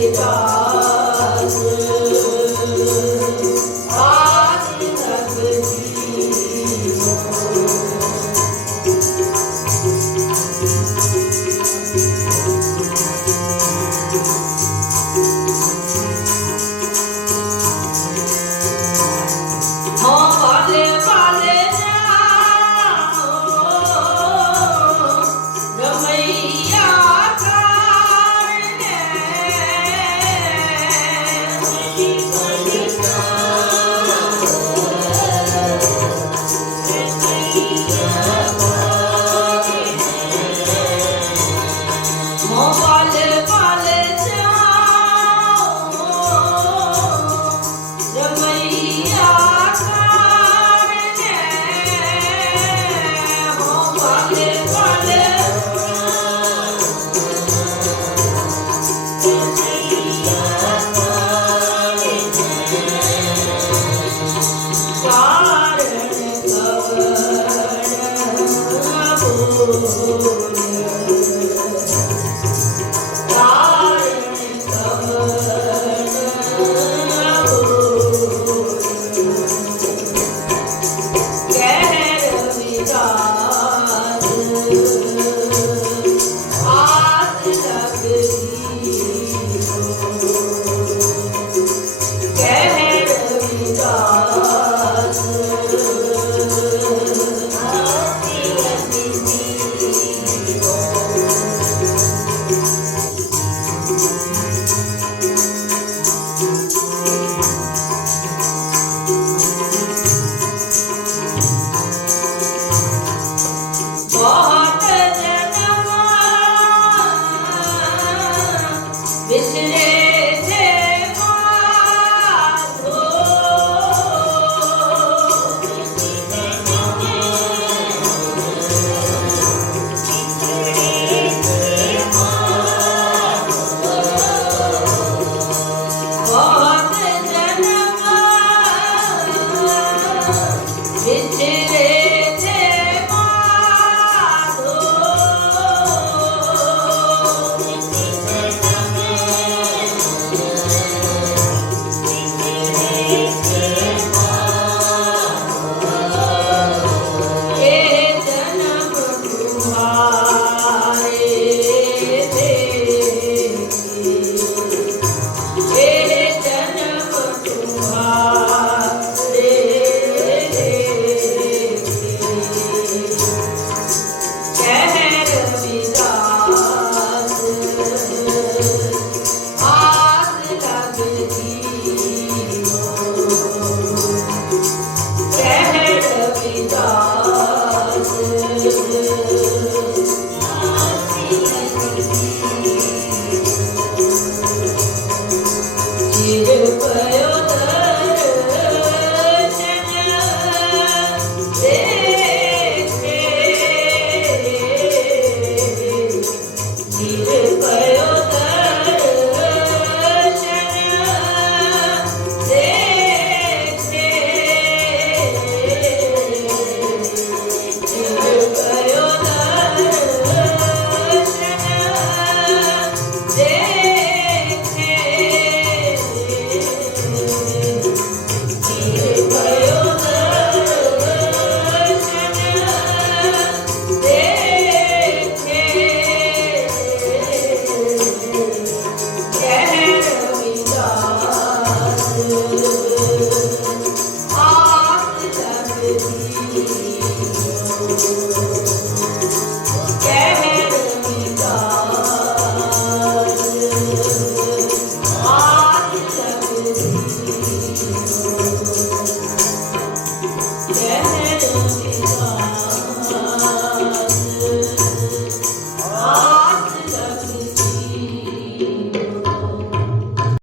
Shiva. Joy Música